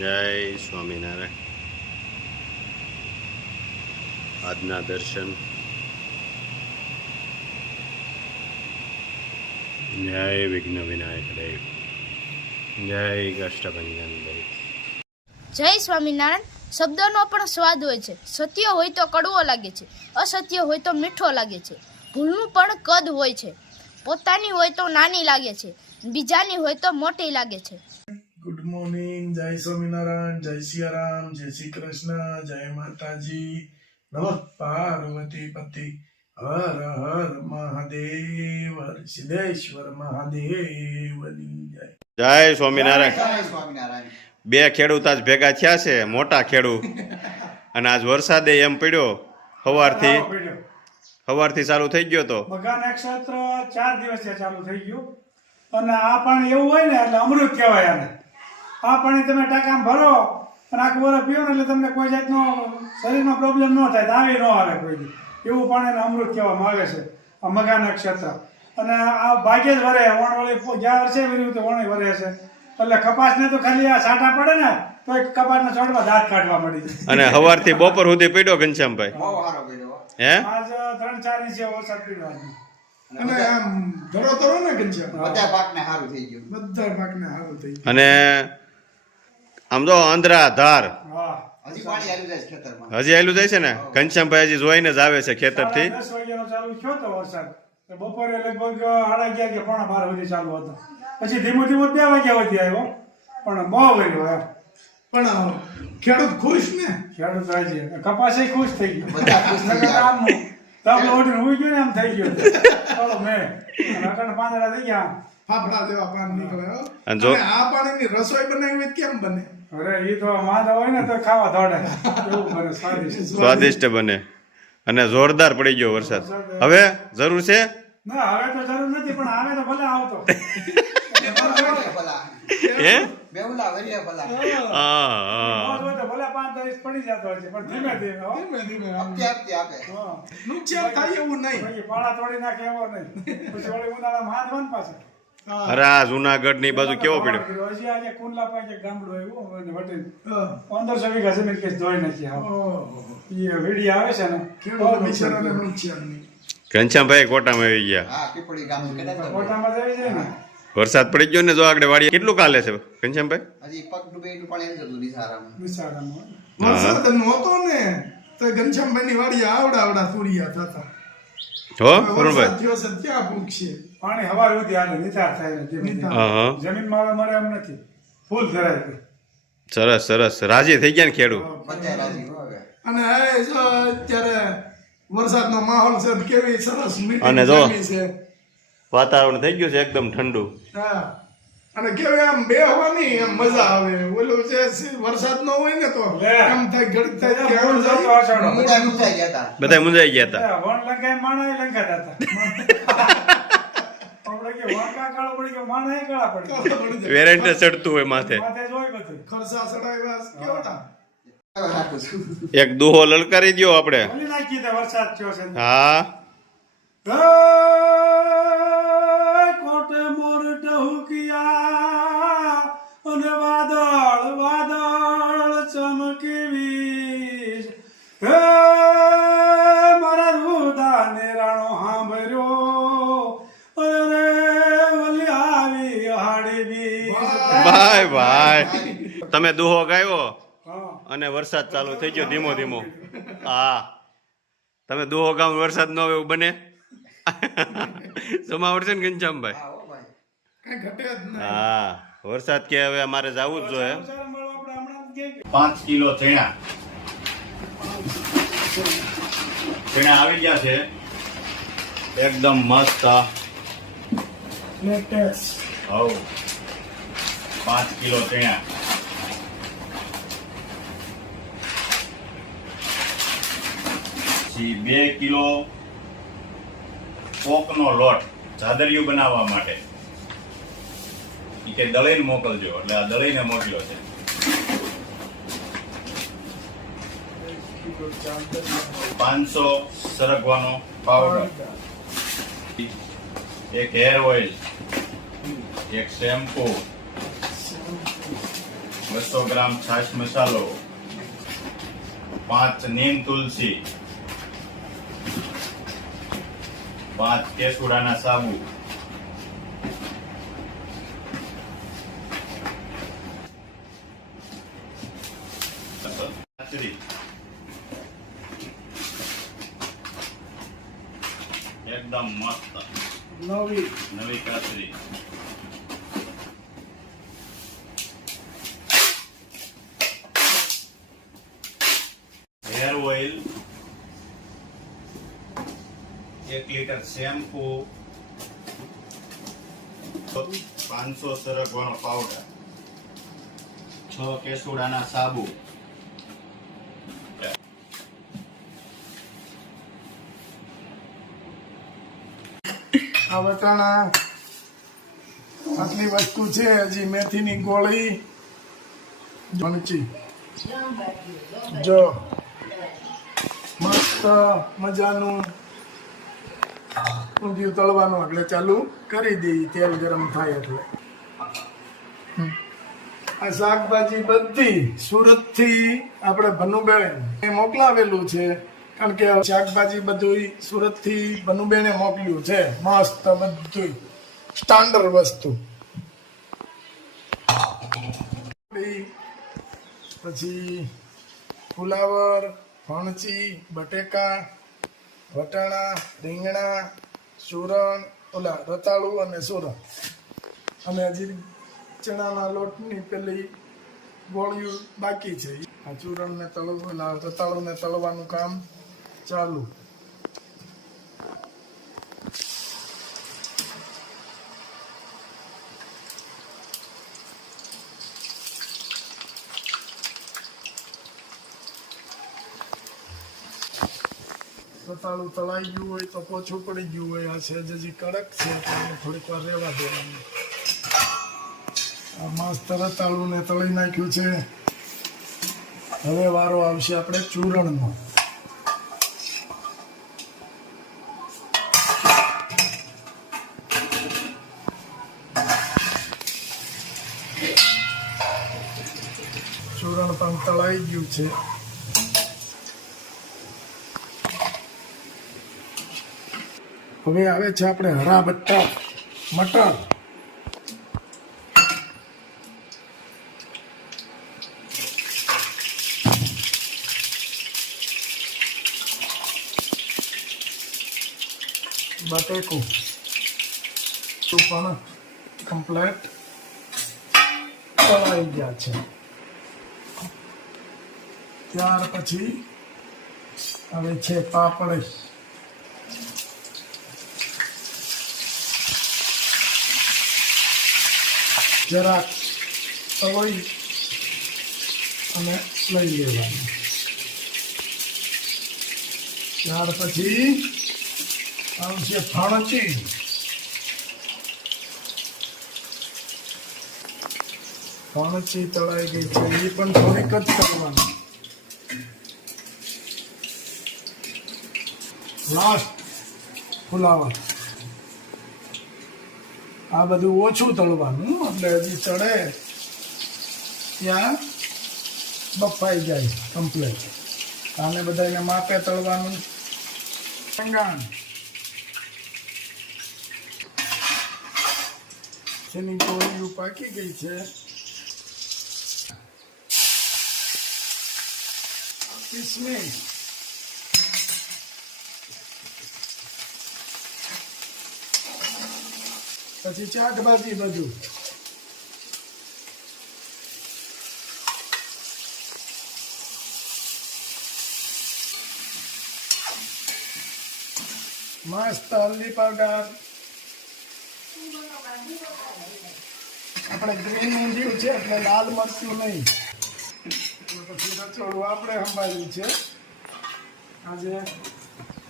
જય સ્વામિનારાયણ. આજના દર્શન. જય વિઘ્ન વિનાયક દેવ. જય કષ્ટભંજન દેવ. જય સ્વામિનારાયણ. શબ્દનો પણ સ્વાદ હોય છે. સત્ય હોય તો કડવો લાગે છે, અસત્ય હોય તો મીઠો લાગે છે. ભૂલનું પણ કદ હોય છે. પોતાની હોય તો નાની લાગે છે, બીજાની હોય તો મોટી લાગે છે. Good morning. જય સ્વામિનારાયણ, જય સિયારામ, જય શ્રી કૃષ્ણ, જય માતાજી. નમઃ પાર્વતી પતિ. હર હર મહાદેવ. સિદ્ધેશ્વર મહાદેવની જય. જય સ્વામિનારાયણ. બે ખેડૂત આજ ભેગા થયા છે, મોટા ખેડૂત. અને આજ વરસાદે એમ પડ્યો સવારથી ચાલુ થઈ ગયો તો મઘા નક્ષત્ર 4 દિવસથી ચાલુ થઈ ગયું. અને આ પાણી એવું હોય ને એટલે અમૃત કહેવાય આને. આ પાણી તમે ટાંકામાં ભરો અને આખું વર્ષ પીવો ને એટલે તમને કોઈ જાતનો શરીરમાં પ્રોબ્લેમ ન થાય, તાવી ન આવે કોઈ દી. એવું પાણીને અમૃત કહેવામાં આવે છે આ મઘા નક્ષત્ર. અને આ ભાગ્યે જ વરે વણવળી જ્યાં વર્ષે એવી રીતે વણી વરે છે. એટલે કપાસને તો ખાલી આ સાટા પડે ને તો કપાસના છોડમાં દાંત કાઢવા મળી જાય. અને સવારથી બપોર સુધી પડ્યો ઘનશ્યામભાઈ. હે આજ 3-4 ઇંચ વરસાદ પડ્યો આજે. અને આમ ધરો ધરો ને ઘનશ્યામ, બધા પાકને સારું થઈ ગયું. બધા પાકને સારું થઈ ગયું. અને આમ તો આંધ્રા ધાર વાહ. હજી પાણી આવી જાય છે ખેતરમાં. હજી આવેલું જાય છે ને. ઘનશ્યામભાઈ હજી જોઈને જ આવે છે ખેતરથી. 10 વાગ્યાનો ચાલુ થયો તો વરસાદ. તો બપોરે લગભગ 11:30 કે 11:30 સુધી ચાલુ હતો. પછી ધીમું 2 વાગ્યા સુધી આવ્યો. પણ બહુ વર્યો એમ. પણ ખેડૂત ખુશ ને. ખેડૂત આજે કપાસે ખુશ થઈ ગયો. બધા ખુશ થઈ ગયા. આમ તાપલો ઓઢીને ઊઈ ગયો ને આમ થઈ ગયો. ચાલો મેં લગન પાંદડા થઈ ગયા. ફાફડા જેવા પાન નીકળે હો. અને જો- અને આ પાણીની રસોઈ બનાવી હોય તો કેમ બને? અરે એ તો માંદા હોય ને તો ખાવા દોડે. એવું બને સ્વાદિષ્ટ. સ્વાદિષ્ટ બને. અને જોરદાર પડી ગયો વરસાદ. હવે જરૂર છે. ના હવે તો જરૂર નથી, પણ આવે તો ભલે આવતો. ભલા. હે બેવલા વરિયા ભલા. હા મોજ હોય તો ભલે 5-10 પડી જતો હોય છે, પણ ધીમે ધીમે હો. ધીમે ધીમે આમ હપ્તે હપ્તે આપે. હા. નુકસાન થાય એવું નહીં. પછી પાળા તોડી નાખે એવો નહીં. પછી વળી ઉનાળામાં હાથ બંધ પાછા. હા. અરે આ જુનાગઢ ની બાજુ કેવો પડ્યો. હજી આજે કુંડલા પાસે ગામડું આવ્યું અને વટીને હા. 1500 વીઘા જમીન કેસ ધોઈ નાખી. ઓહો. એ વીડી આવે છે ને ખેડૂત બિચારાને નુકસાન નહીં. ઘનશ્યામભાઈ કોટામાં આવી ગયા. હા પીપળી ગામ કદાચ મોટામાં જઈ જાય ને. વરસાદ પડી ગયો ને. જો આગળ વાડી કેટલું કાલે છે ઘનશ્યામભાઈ. હજી પગ ડૂબે એટલું પાણી આવી જતું નિસારામાં. વિચારામાં. વરસાદ નહોતો ને તો ઘનશ્યામભાઈની વાડીએ આવડા તુરિયા થતા. હો હવે બરોબર. વરસાદ થયો છે ત્યાં પૂગશે. પાણી હવાર સુધી હાલે નિતાર થાય ને ધીમે ધીમે. હા હા જમીનમાં હવે મરે એમ નથી. ફૂલ ધરાય છે. સરસ સરસ. રાજી થઈ ગયા ને ખેડૂત. બધા રાજી હો હવે. અને એ જો અત્યારે વરસાદનો માહોલ છે તો કેવી સરસ મીઠી અને જો. જમી છે. વાતાવરણ થઈ ગયું છે એકદમ ઠંડુ. હા. અને કેવી આમ બેહવાની આમ મજા આવે. ઓલું જે વરસાદ નો હોય ને તો લે. એમ થાય ઘડીક થાય કે ફૂલ આમ જતો જાય. આષાઢો. બધા મૂંઝાઈ ગયા હતા. બધા મુંજાઈ ગયા હતા. વણ લંકાય માણા લંકાતા હતા. આપણે કે વણકા કાળો પડી ગયો, માણા કાળા પડી ગયા. પડી જાય. વેરેન્ટ ચડતું હોય માથે. માથે જોઈ બધું. ખરસા સડાવ્યા કેવડા. હવે રાખું છું. એક દુહો લલકારી દ્યો આપણે. ઓલી નાખી દે વરસાદ થયો છે. હા કોટે મોર ટહુકિયા અને વાદળ વાદળ ચમકી વીજ. હે મારા રુદાને રાણો સાંભળ્યો અરે વલી આવી હાડી બીજ. ભાઈ ભાઈ તમે દુહો ગાયો હા. અને વરસાદ ચાલુ થઈ ગયો ધીમો ધીમો. હા તમે દુહો ગામ વરસાદ ન આવે એવું બને. જમાવટ છે ને ઘનશ્યામભાઈ. હા હો ભાઈ. કઈ ઘટે જ નહીં. હા વરસાદ કે હવે અમારે જવું જ જોઈએ. આપણે હમણાં જ ગયા. 5 કિલો ચણા આવી ગયા છે એકદમ મસ્ત. લેટેસ્ટ. હવ 5 કિલો ચણા. પછી 2 કિલો પોકનો લોટ જાદરિયું બનાવવા માટે. ઈ કે દળીને મોકલજો એટલે આ દળીને મોકલ્યો છે. 500 સરગવાનો પાવડર, એક હેર ઓઇલ, એક શેમ્પુ, 200 ગ્રામ છાશ મસાલો, 5 નીમ તુલસી, 5 કેસુડાના સાબુ, કાચરી, એકદમ મસ્ત નવી કાચરી, હેર ઓઇલ, 1 લીટર શેમ્પુ, 500 સરગવાનો પાવડર, 6 કેસુડાના સાબુ, આ વટાણા આટલી વસ્તુ છે. હજી મેથીની ગોળી, મરચી, જો મસ્ત મજાનું ઊંધિયું તળવાનું એટલે ચાલુ કરી દઈએ. તેલ ગરમ થાય એટલે આ શાકભાજી બધી સુરતથી આપણે ભનુબેન એ મોકલાવેલું છે. કારણ કે શાકભાજી બધું સુરતથી ભનુબેને મોકલ્યું છે. મસ્ત બધું સ્ટાન્ડર્ડ વસ્તુ. પછી ફુલાવર, ફણસી, બટેકા, વટાણા, રીંગણા, સુરણ, ઓલા રતાળુ અને સુરણ, અને હજી ચણાના લોટની પેલી ગોળીઓ બાકી છે. આ ચૂરણને તળવું, રતાળુને તળવાનું કામ ચાલુ. રતાળું તળાઈ ગયું હોય તો પોછું પડી ગયું હોય. આ છે હજી કડક છે તો એને થોડીક વાર રહેવા દેવાનું. આ મસ્ત રતાળું ને તળી નાખ્યું છે. હવે વારો આવશે આપણે ચૂરણનો. ચૂરણ પણ તળાઈ ગયું છે. હવે આવે છે આપણે હરા બટ્ટા મટર. બટેકું પણ કમ્પ્લેટ તળાઈ ગયા છે. ત્યાર પછી હવે છે પાપડ. જરાક તળી અને લઈ લેવાનું. ત્યાર પછી આવશે ફણસી. ફણસી તળાઈ ગઈ છે. એ પણ થોડીક જ તળવાની. લાસ્ટ ફુલાવર. આ બધું ઓછું તળવાનું એટલે હજી ચડે ત્યાં બફાઈ જાય કમ્પ્લેટ. આને બધાને માપે તળવાનું. રીંગણ જેની ગોળીઓ પાકી ગઈ છે. કિસમિસ, પછી શાકભાજી બધું. મસ્ત હલ્દી પાવડર. આપણે ગ્રીન ઊંધિયું છે એટલે લાલ મરચું નહીં. પછી રચોડું આપણે સંભાળ્યું છે. આજે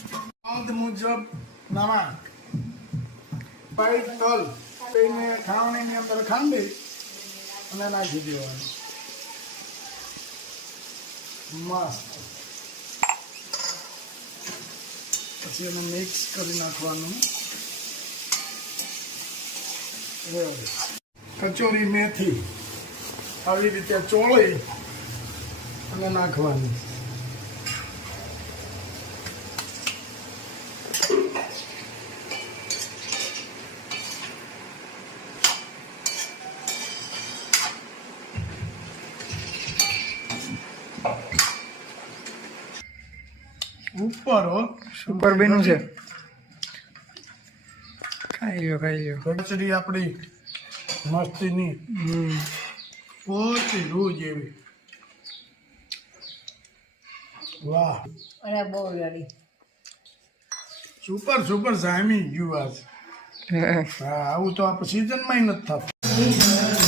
સ્વાદ મુજબ નમક, પાઈપ તલ એને ખાવણીની અંદર ખાંડી અને નાખી દેવાનું. મસ્ત. પછી એને મિક્સ કરી નાખવાનું. કચોરી મેથી આવી રીતે ચોળી અને નાખવાની. ઉપર સુપર બેનું છે. ખાઈ લ્યો. કચરી આપણી મસ્તીની પોચી રૂ જેવી. વાહ સુપર જામી ગયું આજ. હા આવું તો આપણે સિઝનમાં નથી થતું.